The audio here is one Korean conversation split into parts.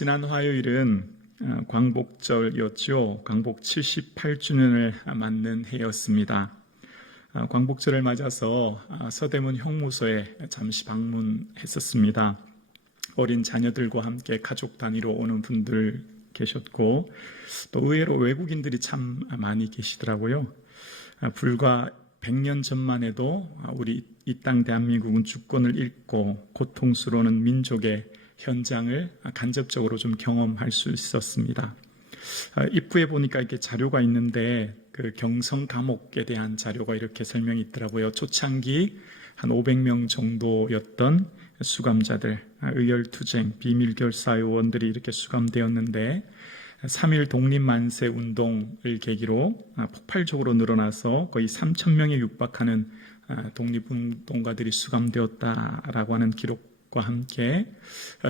지난 화요일은 광복절이었죠. 광복 78주년을 맞는 해였습니다. 광복절을 맞아서 서대문 형무소에 잠시 방문했었습니다. 어린 자녀들과 함께 가족 단위로 오는 분들 계셨고, 또 의외로 외국인들이 참 많이 계시더라고요. 불과 100년 전만 해도 우리 이 땅 대한민국은 주권을 잃고 고통스러운 민족의 현장을 간접적으로 좀 경험할 수 있었습니다. 입구에 보니까 이렇게 자료가 있는데 그 경성 감옥에 대한 자료가 이렇게 설명이 있더라고요. 초창기 한 500명 정도였던 수감자들, 의열투쟁, 비밀결사 요원들이 이렇게 수감되었는데 3.1 독립만세 운동을 계기로 폭발적으로 늘어나서 거의 3,000명에 육박하는 독립운동가들이 수감되었다라고 하는 기록과 함께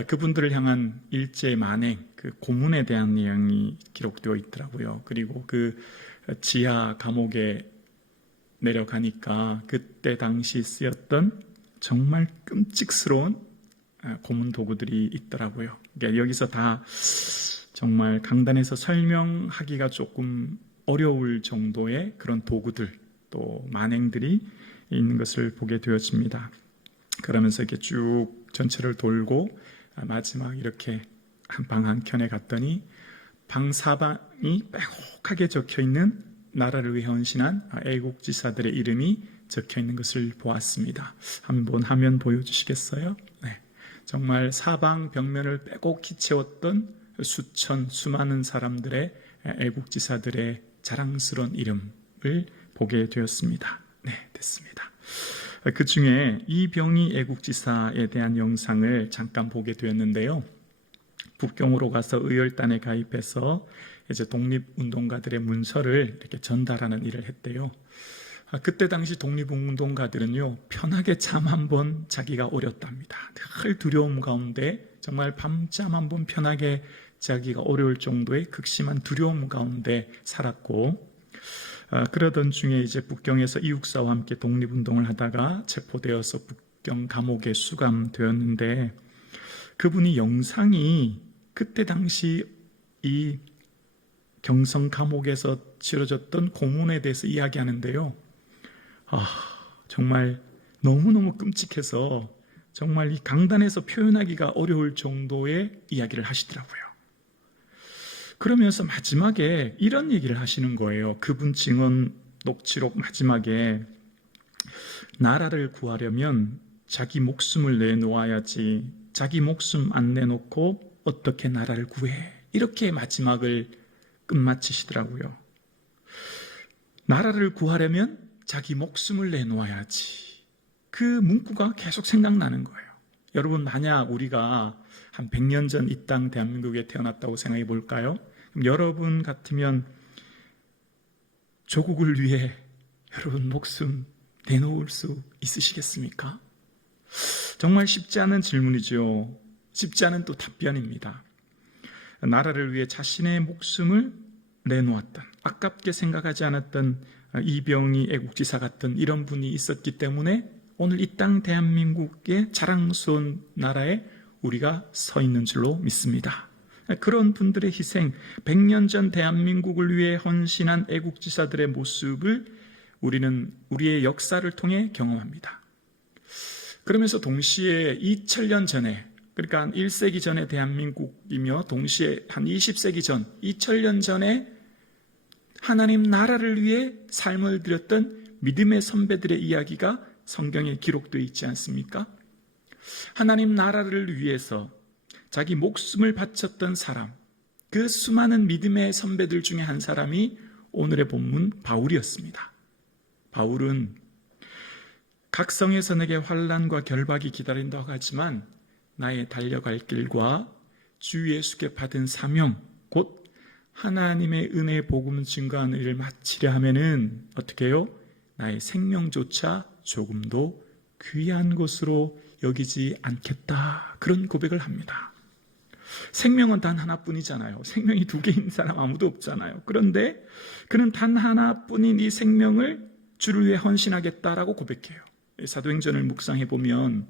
그분들을 향한 일제 만행, 그 고문에 대한 내용이 기록되어 있더라고요. 그리고 그 지하 감옥에 내려가니까 그때 당시 쓰였던 정말 끔찍스러운 고문 도구들이 있더라고요. 그러니까 여기서 다 정말 강단에서 설명하기가 조금 어려울 정도의 그런 도구들, 또 만행들이 있는 것을 보게 되었습니다. 그러면서 이렇게 쭉 전체를 돌고 마지막 이렇게 한 방 한켠에 갔더니 방 사방이 빼곡하게 적혀있는 나라를 위해 헌신한 애국지사들의 이름이 적혀있는 것을 보았습니다. 한번 화면 보여주시겠어요? 네. 정말 사방 벽면을 빼곡히 채웠던 수많은 사람들의 애국지사들의 자랑스러운 이름을 보게 되었습니다. 네, 됐습니다. 그 중에 이병희 애국지사에 대한 영상을 잠깐 보게 되었는데요. 북경으로 가서 의열단에 가입해서 이제 독립운동가들의 문서를 이렇게 전달하는 일을 했대요. 그때 당시 독립운동가들은요, 편하게 잠 한 번 자기가 어렵답니다. 늘 두려움 가운데 정말 밤잠 한 번 편하게 자기가 어려울 정도의 극심한 두려움 가운데 살았고, 그러던 중에 이제 북경에서 이육사와 함께 독립운동을 하다가 체포되어서 북경 감옥에 수감되었는데, 그분이 영상이 그때 당시 이 경성 감옥에서 치러졌던 고문에 대해서 이야기하는데요. 정말 너무너무 끔찍해서 정말 이 강단에서 표현하기가 어려울 정도의 이야기를 하시더라고요. 그러면서 마지막에 이런 얘기를 하시는 거예요. 그분 증언 녹취록 마지막에 나라를 구하려면 자기 목숨을 내놓아야지, 자기 목숨 안 내놓고 어떻게 나라를 구해? 이렇게 마지막을 끝마치시더라고요. 나라를 구하려면 자기 목숨을 내놓아야지. 그 문구가 계속 생각나는 거예요. 여러분, 만약 우리가 한 100년 전 이 땅 대한민국에 태어났다고 생각해 볼까요? 그럼 여러분 같으면 조국을 위해 여러분 목숨 내놓을 수 있으시겠습니까? 정말 쉽지 않은 질문이죠. 쉽지 않은 또 답변입니다. 나라를 위해 자신의 목숨을 내놓았던, 아깝게 생각하지 않았던 이병희 애국지사 같은 이런 분이 있었기 때문에 오늘 이 땅 대한민국의 자랑스러운 나라에 우리가 서 있는 줄로 믿습니다. 그런 분들의 희생, 100년 전 대한민국을 위해 헌신한 애국지사들의 모습을 우리는 우리의 역사를 통해 경험합니다. 그러면서 동시에 2000년 전에, 그러니까 한 1세기 전의 대한민국이며 동시에 한 20세기 전, 2000년 전에 하나님 나라를 위해 삶을 드렸던 믿음의 선배들의 이야기가 성경에 기록되어 있지 않습니까? 하나님 나라를 위해서 자기 목숨을 바쳤던 사람, 그 수많은 믿음의 선배들 중에 한 사람이 오늘의 본문 바울이었습니다. 바울은 각성에서 내게 환난과 결박이 기다린다고 하지만 나의 달려갈 길과 주 예수께 받은 사명, 곧 하나님의 은혜의 복음을 증거하는 일을 마치려 하면은 어떻게 해요? 나의 생명조차 조금도 귀한 것으로 여기지 않겠다. 그런 고백을 합니다. 생명은 단 하나뿐이잖아요. 생명이 두 개인 사람 아무도 없잖아요. 그런데 그는 단 하나뿐인 이 생명을 주를 위해 헌신하겠다라고 고백해요. 사도행전을 묵상해 보면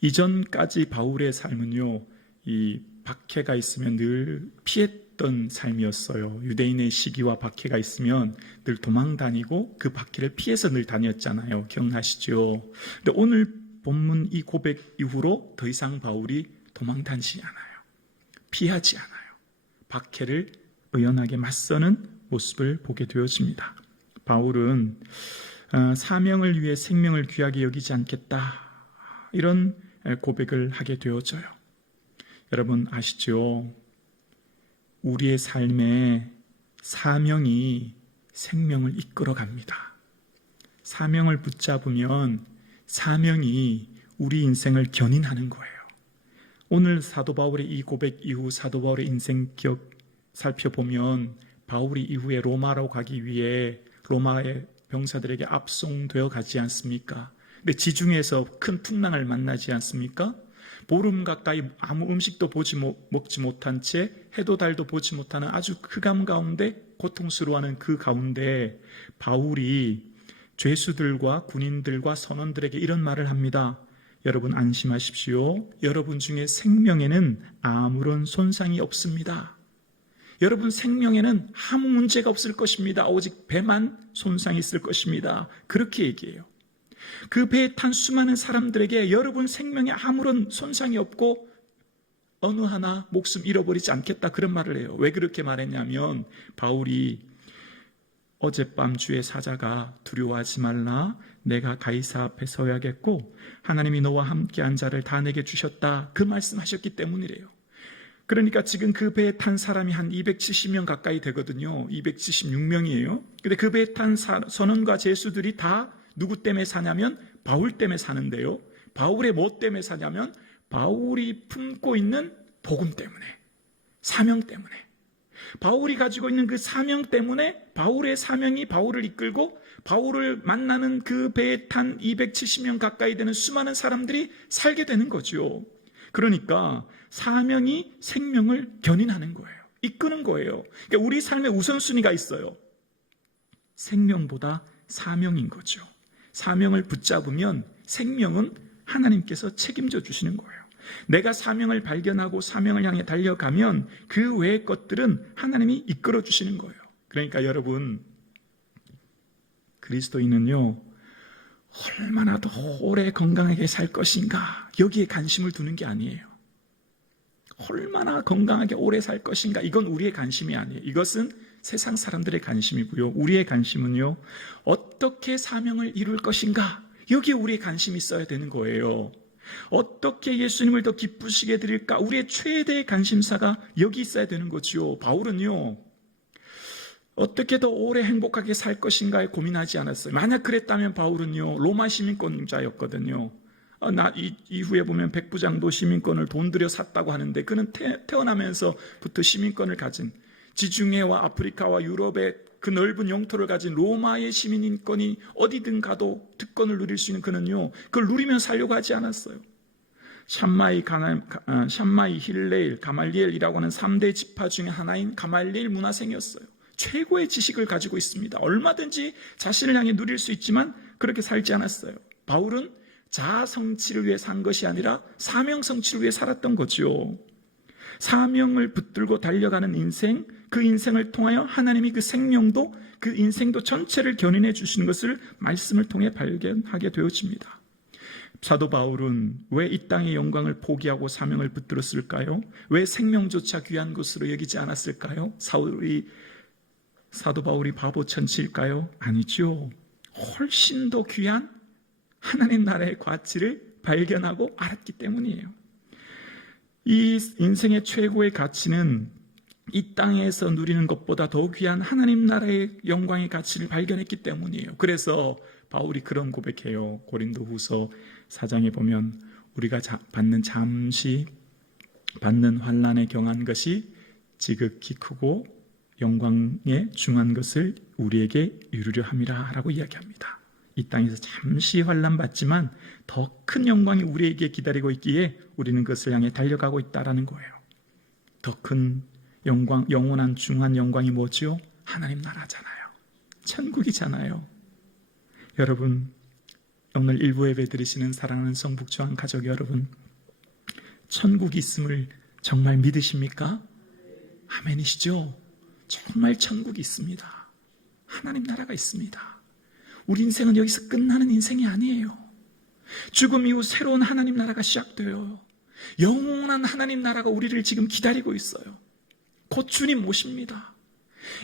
이전까지 바울의 삶은요, 이 박해가 있으면 늘 피했던 삶이었어요. 유대인의 시기와 박해가 있으면 늘 도망 다니고 그 박해를 피해서 늘 다녔잖아요. 기억나시죠? 근데 오늘 본문 이 고백 이후로 더 이상 바울이 도망 다니지 않아요. 피하지 않아요. 박해를 의연하게 맞서는 모습을 보게 되어집니다. 바울은 사명을 위해 생명을 귀하게 여기지 않겠다, 이런 고백을 하게 되어져요. 여러분 아시죠? 우리의 삶에 사명이 생명을 이끌어갑니다. 사명을 붙잡으면 사명이 우리 인생을 견인하는 거예요. 오늘 사도 바울의 이 고백 이후 사도 바울의 인생 기억 살펴보면 바울이 이후에 로마로 가기 위해 로마의 병사들에게 압송되어 가지 않습니까? 근데 지중해에서 큰 풍랑을 만나지 않습니까? 보름 가까이 아무 음식도 먹지 못한 채 해도 달도 보지 못하는 아주 흑암 가운데 고통스러워하는 그 가운데 바울이 죄수들과 군인들과 선원들에게 이런 말을 합니다. 여러분 안심하십시오. 여러분 중에 생명에는 아무런 손상이 없습니다. 여러분 생명에는 아무 문제가 없을 것입니다. 오직 배만 손상이 있을 것입니다. 그렇게 얘기해요. 그 배에 탄 수많은 사람들에게 여러분 생명에 아무런 손상이 없고 어느 하나 목숨 잃어버리지 않겠다, 그런 말을 해요. 왜 그렇게 말했냐면 바울이 어젯밤 주의 사자가 두려워하지 말라, 내가 가이사 앞에 서야겠고 하나님이 너와 함께한 자를 다 내게 주셨다, 그 말씀하셨기 때문이래요. 그러니까 지금 그 배에 탄 사람이 한 270명 가까이 되거든요. 276명이에요. 근데 그 배에 탄 선원과 제수들이 다 누구 때문에 사냐면 바울 때문에 사는데요. 바울의 뭐 때문에 사냐면 바울이 품고 있는 복음 때문에, 사명 때문에. 바울이 가지고 있는 그 사명 때문에 바울의 사명이 바울을 이끌고 바울을 만나는 그 배에 탄 270명 가까이 되는 수많은 사람들이 살게 되는 거죠. 그러니까 사명이 생명을 견인하는 거예요. 이끄는 거예요. 그러니까 우리 삶에 우선순위가 있어요. 생명보다 사명인 거죠. 사명을 붙잡으면 생명은 하나님께서 책임져 주시는 거예요. 내가 사명을 발견하고 사명을 향해 달려가면 그 외의 것들은 하나님이 이끌어 주시는 거예요. 그러니까 여러분, 그리스도인은요, 얼마나 더 오래 건강하게 살 것인가, 여기에 관심을 두는 게 아니에요. 얼마나 건강하게 오래 살 것인가, 이건 우리의 관심이 아니에요. 이것은 세상 사람들의 관심이고요. 우리의 관심은요, 어떻게 사명을 이룰 것인가, 여기에 우리의 관심이 있어야 되는 거예요. 어떻게 예수님을 더 기쁘시게 드릴까, 우리의 최대의 관심사가 여기 있어야 되는 거지요. 바울은요, 어떻게 더 오래 행복하게 살 것인가에 고민하지 않았어요. 만약 그랬다면 바울은요, 로마 시민권자였거든요. 이후에 보면 백부장도 시민권을 돈 들여 샀다고 하는데, 그는 태어나면서부터 시민권을 가진, 지중해와 아프리카와 유럽의 그 넓은 영토를 가진 로마의 시민권이 어디든 가도 특권을 누릴 수 있는 그는요, 그걸 누리며 살려고 하지 않았어요. 샴마이, 힐레일, 가말리엘이라고 하는 3대 지파 중에 하나인 가말리엘 문화생이었어요. 최고의 지식을 가지고 있습니다. 얼마든지 자신을 향해 누릴 수 있지만 그렇게 살지 않았어요. 바울은 자아 성취를 위해 산 것이 아니라 사명 성취를 위해 살았던 거죠. 사명을 붙들고 달려가는 인생, 그 인생을 통하여 하나님이 그 생명도, 그 인생도 전체를 견인해 주시는 것을 말씀을 통해 발견하게 되어집니다. 사도 바울은 왜 이 땅의 영광을 포기하고 사명을 붙들었을까요? 왜 생명조차 귀한 것으로 여기지 않았을까요? 사도 바울이 바보 천치일까요? 아니죠. 훨씬 더 귀한 하나님 나라의 가치를 발견하고 알았기 때문이에요. 이 인생의 최고의 가치는 이 땅에서 누리는 것보다 더 귀한 하나님 나라의 영광의 가치를 발견했기 때문이에요. 그래서 바울이 그런 고백해요. 고린도후서 4장에 보면 우리가 잠시 받는 환난에 경한 것이 지극히 크고 영광에 중한 것을 우리에게 이루려 함이라 라고 이야기합니다. 이 땅에서 잠시 환난 받지만 더 큰 영광이 우리에게 기다리고 있기에 우리는 그것을 향해 달려가고 있다라는 거예요. 더 큰 영광, 영원한 중한 영광이 뭐지요? 하나님 나라잖아요. 천국이잖아요. 여러분, 오늘 일부 예배 드리시는 사랑하는 성북초항 가족 여러분, 천국이 있음을 정말 믿으십니까? 아멘이시죠? 정말 천국이 있습니다. 하나님 나라가 있습니다. 우리 인생은 여기서 끝나는 인생이 아니에요. 죽음 이후 새로운 하나님 나라가 시작돼요. 영원한 하나님 나라가 우리를 지금 기다리고 있어요. 곧 주님 모십니다.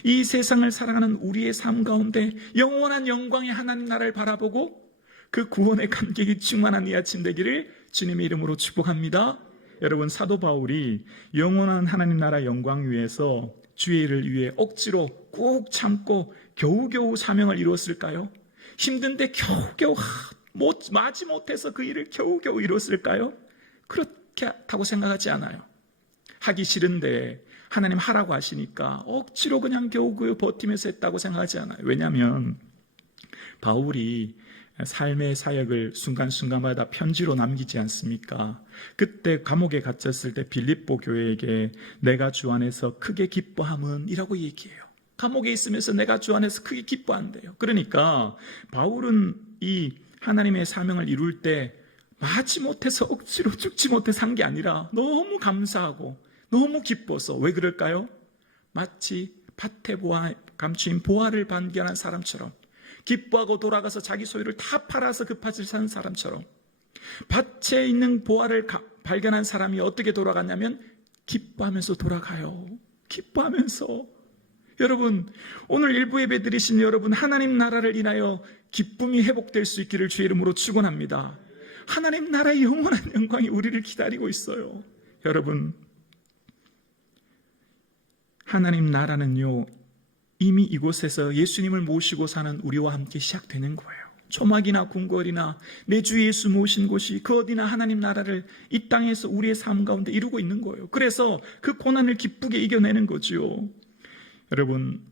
이 세상을 살아가는 우리의 삶 가운데 영원한 영광의 하나님 나라를 바라보고 그 구원의 감격이 충만한 이 아침 되기를 주님의 이름으로 축복합니다. 여러분, 사도 바울이 영원한 하나님 나라 영광 위에서 주의 일을 위해 억지로 꾹 참고 겨우겨우 사명을 이루었을까요? 힘든데 겨우겨우 마지못해서 그 일을 겨우겨우 이뤘을까요? 그렇다고 생각하지 않아요. 하기 싫은데 하나님 하라고 하시니까 억지로 그냥 겨우겨우 버티면서 했다고 생각하지 않아요. 왜냐하면 바울이 삶의 사역을 순간순간마다 편지로 남기지 않습니까? 그때 감옥에 갇혔을 때 빌립보 교회에게 내가 주 안에서 크게 기뻐함은 이라고 얘기해요. 감옥에 있으면서 내가 주 안에서 크게 기뻐한대요. 그러니까 바울은 이 하나님의 사명을 이룰 때 마지못해서 억지로 죽지 못해서 한 게 아니라 너무 감사하고 너무 기뻐서. 왜 그럴까요? 마치 밭에 감추인 보화를 발견한 사람처럼, 기뻐하고 돌아가서 자기 소유를 다 팔아서 그 밭을 사는 사람처럼, 밭에 있는 보화를 발견한 사람이 어떻게 돌아갔냐면 기뻐하면서 돌아가요. 기뻐하면서. 여러분, 오늘 일부 예배 드리신 여러분, 하나님 나라를 인하여 기쁨이 회복될 수 있기를 주의 이름으로 축원합니다. 하나님 나라의 영원한 영광이 우리를 기다리고 있어요. 여러분, 하나님 나라는요, 이미 이곳에서 예수님을 모시고 사는 우리와 함께 시작되는 거예요. 초막이나 궁궐이나 내 주 예수 모신 곳이 그 어디나 하나님 나라를 이 땅에서 우리의 삶 가운데 이루고 있는 거예요. 그래서 그 고난을 기쁘게 이겨내는 거죠. 여러분,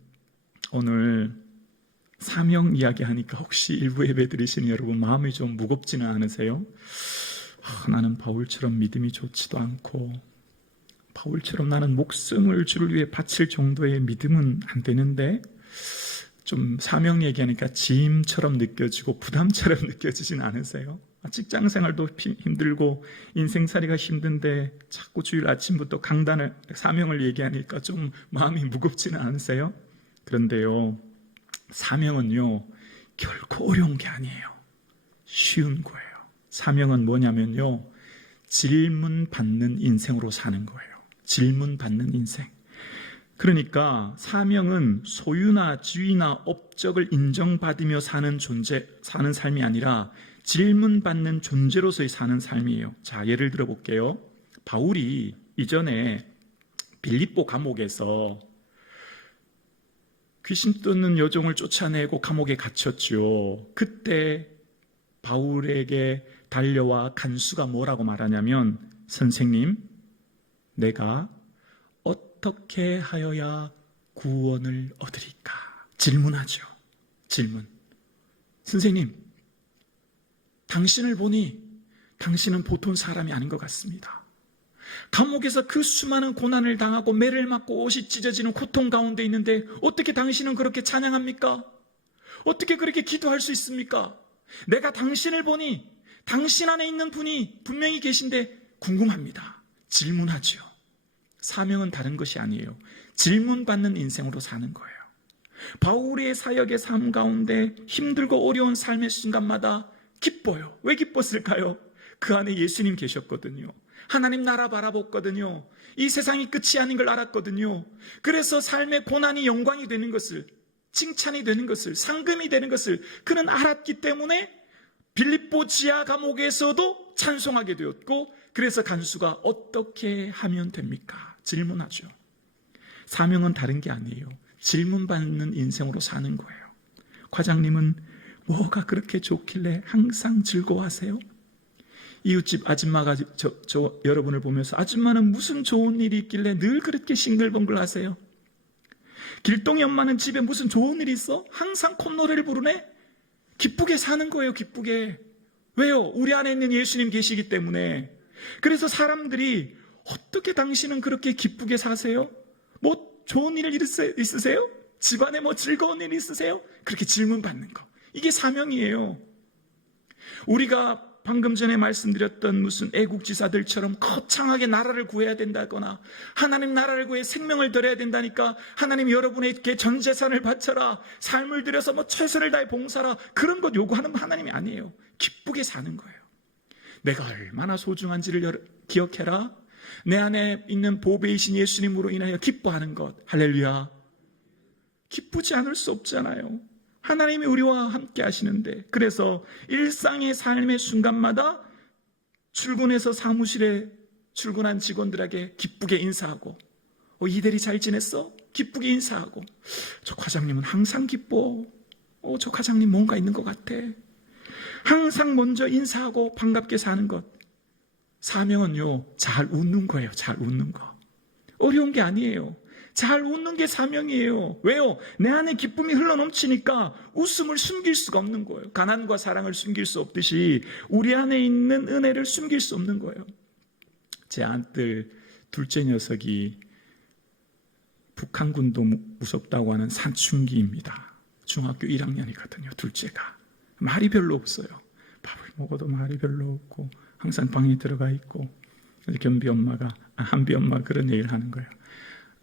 오늘 사명 이야기하니까 혹시 일부 예배 드리시는 여러분 마음이 좀 무겁지는 않으세요? 나는 바울처럼 믿음이 좋지도 않고 바울처럼 나는 목숨을 주를 위해 바칠 정도의 믿음은 안 되는데, 좀 사명 얘기하니까 짐처럼 느껴지고 부담처럼 느껴지진 않으세요? 직장 생활도 힘들고 인생살이가 힘든데 자꾸 주일 아침부터 강단을, 사명을 얘기하니까 좀 마음이 무겁지는 않으세요? 그런데요, 사명은요 결코 어려운 게 아니에요. 쉬운 거예요. 사명은 뭐냐면요, 질문받는 인생으로 사는 거예요. 질문받는 인생. 그러니까 사명은 소유나 지위나 업적을 인정받으며 사는 삶이 아니라 질문받는 존재로서의 사는 삶이에요. 자, 예를 들어 볼게요. 바울이 이전에 빌립보 감옥에서 귀신 쫓는 여종을 쫓아내고 감옥에 갇혔죠. 그때 바울에게 달려와 간수가 뭐라고 말하냐면, 선생님, 내가 어떻게 하여야 구원을 얻으리까? 질문하죠. 질문. 선생님, 당신을 보니 당신은 보통 사람이 아닌 것 같습니다. 감옥에서 그 수많은 고난을 당하고 매를 맞고 옷이 찢어지는 고통 가운데 있는데 어떻게 당신은 그렇게 찬양합니까? 어떻게 그렇게 기도할 수 있습니까? 내가 당신을 보니 당신 안에 있는 분이 분명히 계신데 궁금합니다. 질문하죠. 사명은 다른 것이 아니에요. 질문받는 인생으로 사는 거예요. 바울의 사역의 삶 가운데 힘들고 어려운 삶의 순간마다 기뻐요. 왜 기뻤을까요? 그 안에 예수님 계셨거든요. 하나님 나라 바라봤거든요. 이 세상이 끝이 아닌 걸 알았거든요. 그래서 삶의 고난이 영광이 되는 것을, 칭찬이 되는 것을, 상금이 되는 것을 그는 알았기 때문에 빌립보 지하 감옥에서도 찬송하게 되었고, 그래서 간수가 어떻게 하면 됩니까? 질문하죠. 사명은 다른 게 아니에요. 질문받는 인생으로 사는 거예요. 과장님은 뭐가 그렇게 좋길래 항상 즐거워하세요? 이웃집 아줌마가 여러분을 보면서 아줌마는 무슨 좋은 일이 있길래 늘 그렇게 싱글벙글 하세요? 길동이 엄마는 집에 무슨 좋은 일이 있어? 항상 콧노래를 부르네? 기쁘게 사는 거예요. 기쁘게. 왜요? 우리 안에 있는 예수님 계시기 때문에. 그래서 사람들이 어떻게 당신은 그렇게 기쁘게 사세요? 뭐 좋은 일 있으세요? 집안에 뭐 즐거운 일 있으세요? 그렇게 질문받는 거. 이게 사명이에요. 우리가 방금 전에 말씀드렸던 무슨 애국지사들처럼 거창하게 나라를 구해야 된다거나 하나님 나라를 구해 생명을 드려야 된다니까 하나님 여러분에게 전 재산을 바쳐라, 삶을 들여서 뭐 최선을 다해 봉사라, 그런 것 요구하는 건 하나님이 아니에요. 기쁘게 사는 거예요. 내가 얼마나 소중한지를 기억해라. 내 안에 있는 보배이신 예수님으로 인하여 기뻐하는 것. 할렐루야. 기쁘지 않을 수 없잖아요. 하나님이 우리와 함께 하시는데. 그래서 일상의 삶의 순간마다 출근해서 사무실에 출근한 직원들에게 기쁘게 인사하고, 이대리 잘 지냈어? 기쁘게 인사하고, 저 과장님은 항상 기뻐. 저 과장님 뭔가 있는 것 같아. 항상 먼저 인사하고 반갑게 사는 것. 사명은요, 잘 웃는 거예요. 잘 웃는 거. 어려운 게 아니에요. 잘 웃는 게 사명이에요. 왜요? 내 안에 기쁨이 흘러넘치니까 웃음을 숨길 수가 없는 거예요. 가난과 사랑을 숨길 수 없듯이 우리 안에 있는 은혜를 숨길 수 없는 거예요. 제 아들 둘째 녀석이 북한군도 무섭다고 하는 사춘기입니다. 중학교 1학년이거든요. 둘째가. 말이 별로 없어요. 밥을 먹어도 말이 별로 없고 항상 방에 들어가 있고, 한비 엄마 그런 얘기를 하는 거예요.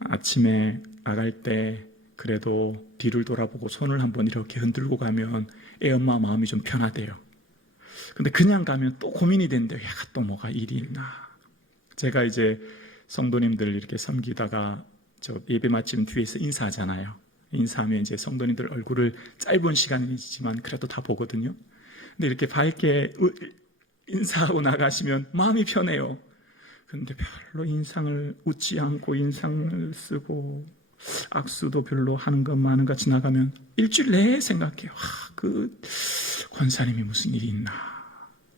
아침에 나갈 때 그래도 뒤를 돌아보고 손을 한번 이렇게 흔들고 가면 애 엄마 마음이 좀 편하대요. 근데 그냥 가면 또 고민이 된대요. 야, 또 뭐가 일이 있나. 제가 이제 성도님들 이렇게 섬기다가 저 예배 마침 뒤에서 인사하잖아요. 인사하면 이제 성도님들 얼굴을 짧은 시간이지만 그래도 다 보거든요. 근데 이렇게 밝게 인사하고 나가시면 마음이 편해요. 근데 별로 인상을 웃지 않고 인상을 쓰고 악수도 별로 하는 것 마는 것 지나가면 일주일 내에 생각해요. 그 권사님이 무슨 일이 있나,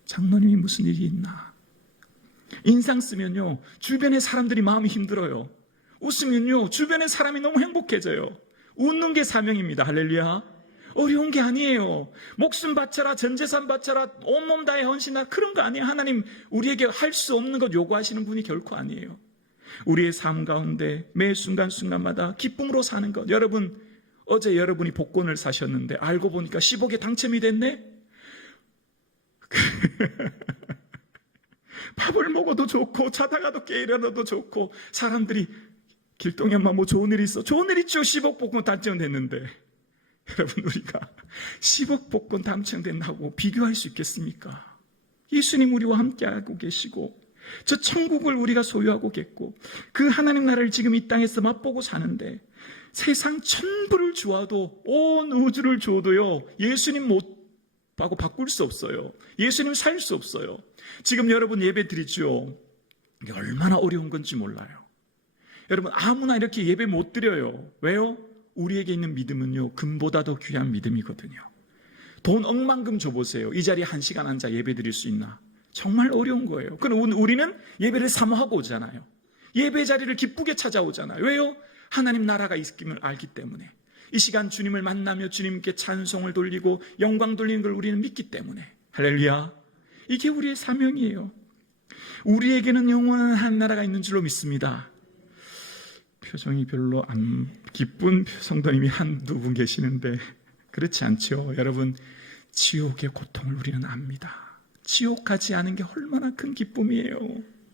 장로님이 무슨 일이 있나. 인상 쓰면요, 주변의 사람들이 마음이 힘들어요. 웃으면요, 주변의 사람이 너무 행복해져요. 웃는 게 사명입니다. 할렐루야. 어려운 게 아니에요. 목숨 바쳐라, 전재산 바쳐라, 온몸 다해 헌신하라, 그런 거 아니에요. 하나님 우리에게 할 수 없는 것 요구하시는 분이 결코 아니에요. 우리의 삶 가운데 매 순간순간마다 기쁨으로 사는 것. 여러분, 어제 여러분이 복권을 사셨는데 알고 보니까 10억에 당첨이 됐네? 밥을 먹어도 좋고 자다가도 깨 일어나도 좋고, 사람들이 길동이 엄마 뭐 좋은 일 있어? 좋은 일 있죠. 10억 복권 당첨됐는데. 여러분, 우리가 10억 복권 당첨된다고 비교할 수 있겠습니까? 예수님 우리와 함께하고 계시고 저 천국을 우리가 소유하고 계고 그 하나님 나라를 지금 이 땅에서 맛보고 사는데, 세상 천부를 주어도 온 우주를 줘도요 예수님 못하고 바꿀 수 없어요. 예수님 살 수 없어요. 지금 여러분 예배 드리죠. 이게 얼마나 어려운 건지 몰라요. 여러분, 아무나 이렇게 예배 못 드려요. 왜요? 우리에게 있는 믿음은요, 금보다 더 귀한 믿음이거든요. 돈 억만금 줘보세요. 이 자리에 1시간 앉아 예배 드릴 수 있나? 정말 어려운 거예요. 그럼 우리는 예배를 사모하고 오잖아요. 예배 자리를 기쁘게 찾아오잖아요. 왜요? 하나님 나라가 있음을 알기 때문에. 이 시간 주님을 만나며 주님께 찬송을 돌리고 영광 돌리는 걸 우리는 믿기 때문에. 할렐루야. 이게 우리의 사명이에요. 우리에게는 영원한 한 나라가 있는 줄로 믿습니다. 표정이 별로 안 기쁜 성도님이 한두 분 계시는데 그렇지 않죠. 여러분, 지옥의 고통을 우리는 압니다. 지옥 가지 않은 게 얼마나 큰 기쁨이에요.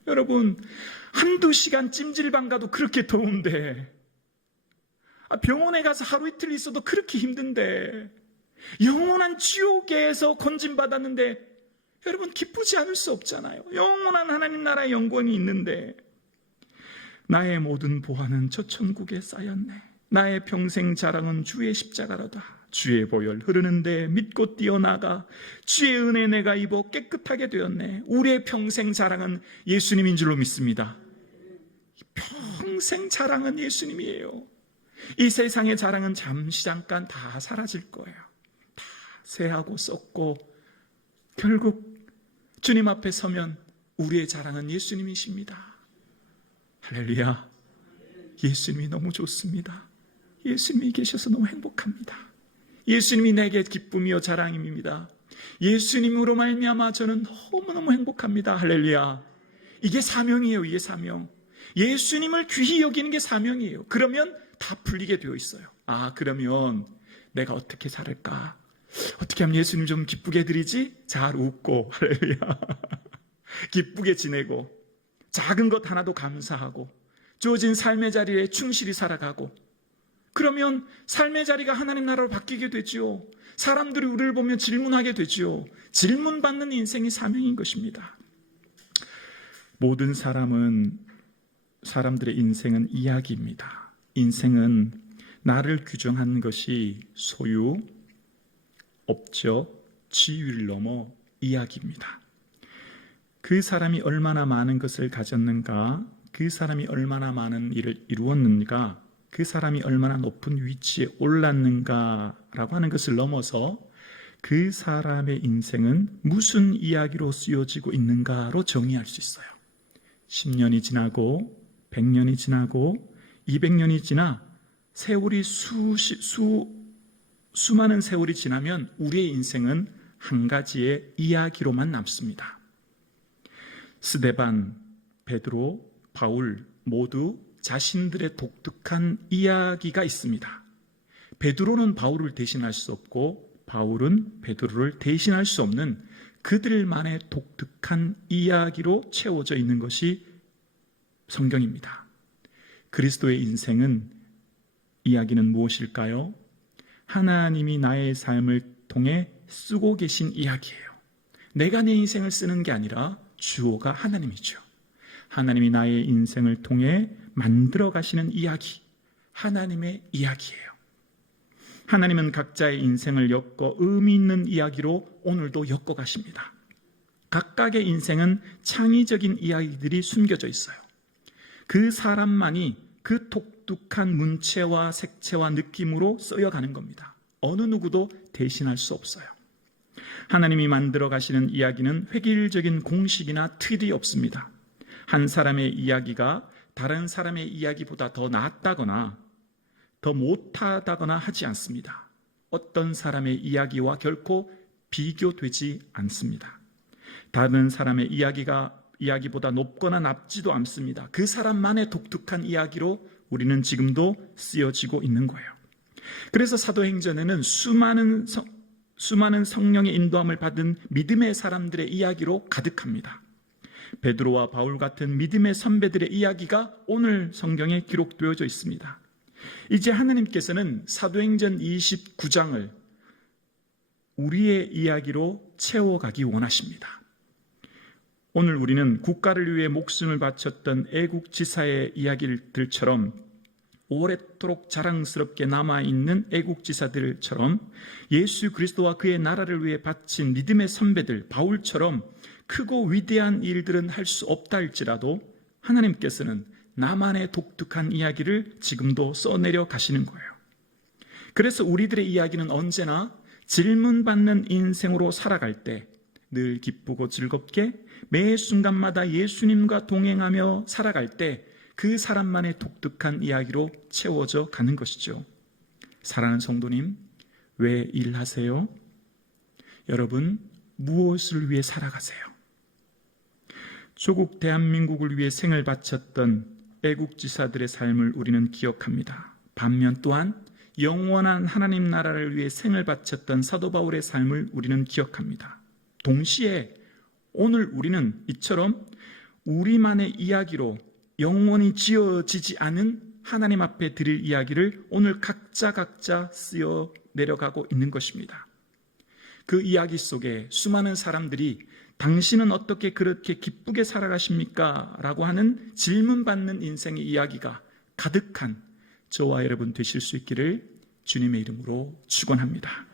여러분, 한두 시간 찜질방 가도 그렇게 더운데, 병원에 가서 하루 이틀 있어도 그렇게 힘든데, 영원한 지옥에서 건진받았는데 여러분, 기쁘지 않을 수 없잖아요. 영원한 하나님 나라의 영광이 있는데, 나의 모든 보화는 저 천국에 쌓였네. 나의 평생 자랑은 주의 십자가로다. 주의 보혈 흐르는데 믿고 뛰어나가 주의 은혜 내가 입어 깨끗하게 되었네. 우리의 평생 자랑은 예수님인 줄로 믿습니다. 평생 자랑은 예수님이에요. 이 세상의 자랑은 잠시 잠깐 다 사라질 거예요. 다 쇠하고 썩고 결국 주님 앞에 서면 우리의 자랑은 예수님이십니다. 할렐루야. 예수님이 너무 좋습니다. 예수님이 계셔서 너무 행복합니다. 예수님이 내게 기쁨이요 자랑입니다. 예수님으로 말미암아 저는 너무너무 행복합니다. 할렐루야. 이게 사명이에요. 이게 사명. 예수님을 귀히 여기는 게 사명이에요. 그러면 다 풀리게 되어 있어요. 그러면 내가 어떻게 살을까? 어떻게 하면 예수님 좀 기쁘게 해드리지? 잘 웃고 할렐루야. 기쁘게 지내고 작은 것 하나도 감사하고 주어진 삶의 자리에 충실히 살아가고, 그러면 삶의 자리가 하나님 나라로 바뀌게 되지요. 사람들이 우리를 보면 질문하게 되지요. 질문받는 인생이 사명인 것입니다. 모든 사람들의 인생은 이야기입니다. 인생은 나를 규정하는 것이 소유, 업적, 지위를 넘어 이야기입니다. 그 사람이 얼마나 많은 것을 가졌는가, 그 사람이 얼마나 많은 일을 이루었는가, 그 사람이 얼마나 높은 위치에 올랐는가라고 하는 것을 넘어서 그 사람의 인생은 무슨 이야기로 쓰여지고 있는가로 정의할 수 있어요. 10년이 지나고 100년이 지나고 200년이 지나 세월이 수많은 세월이 지나면 우리의 인생은 한 가지의 이야기로만 남습니다. 스데반, 베드로, 바울 모두 자신들의 독특한 이야기가 있습니다. 베드로는 바울을 대신할 수 없고 바울은 베드로를 대신할 수 없는 그들만의 독특한 이야기로 채워져 있는 것이 성경입니다. 그리스도의 인생은 이야기는 무엇일까요? 하나님이 나의 삶을 통해 쓰고 계신 이야기예요. 내가 내 인생을 쓰는 게 아니라 주어가 하나님이죠. 하나님이 나의 인생을 통해 만들어 가시는 이야기, 하나님의 이야기예요. 하나님은 각자의 인생을 엮어 의미 있는 이야기로 오늘도 엮어 가십니다. 각각의 인생은 창의적인 이야기들이 숨겨져 있어요. 그 사람만이 그 독특한 문체와 색채와 느낌으로 쓰여가는 겁니다. 어느 누구도 대신할 수 없어요. 하나님이 만들어 가시는 이야기는 획일적인 공식이나 틀이 없습니다. 한 사람의 이야기가 다른 사람의 이야기보다 더 낫다거나 더 못하다거나 하지 않습니다. 어떤 사람의 이야기와 결코 비교되지 않습니다. 다른 사람의 이야기보다 높거나 낮지도 않습니다. 그 사람만의 독특한 이야기로 우리는 지금도 쓰여지고 있는 거예요. 그래서 사도행전에는 수많은 성령의 인도함을 받은 믿음의 사람들의 이야기로 가득합니다. 베드로와 바울 같은 믿음의 선배들의 이야기가 오늘 성경에 기록되어져 있습니다. 이제 하나님께서는 사도행전 29장을 우리의 이야기로 채워가기 원하십니다. 오늘 우리는 국가를 위해 목숨을 바쳤던 애국 지사의 이야기들처럼 오랫도록 자랑스럽게 남아있는 애국 지사들처럼 예수 그리스도와 그의 나라를 위해 바친 믿음의 선배들 바울처럼 크고 위대한 일들은 할 수 없다 할지라도 하나님께서는 나만의 독특한 이야기를 지금도 써내려 가시는 거예요. 그래서 우리들의 이야기는 언제나 질문받는 인생으로 살아갈 때 늘 기쁘고 즐겁게 매 순간마다 예수님과 동행하며 살아갈 때 그 사람만의 독특한 이야기로 채워져 가는 것이죠. 사랑하는 성도님, 왜 일하세요? 여러분, 무엇을 위해 살아가세요? 조국 대한민국을 위해 생을 바쳤던 애국지사들의 삶을 우리는 기억합니다. 반면 또한 영원한 하나님 나라를 위해 생을 바쳤던 사도 바울의 삶을 우리는 기억합니다. 동시에 오늘 우리는 이처럼 우리만의 이야기로 영원히 지어지지 않은 하나님 앞에 드릴 이야기를 오늘 각자 쓰여 내려가고 있는 것입니다. 그 이야기 속에 수많은 사람들이 당신은 어떻게 그렇게 기쁘게 살아가십니까? 라고 하는 질문받는 인생의 이야기가 가득한 저와 여러분 되실 수 있기를 주님의 이름으로 축원합니다.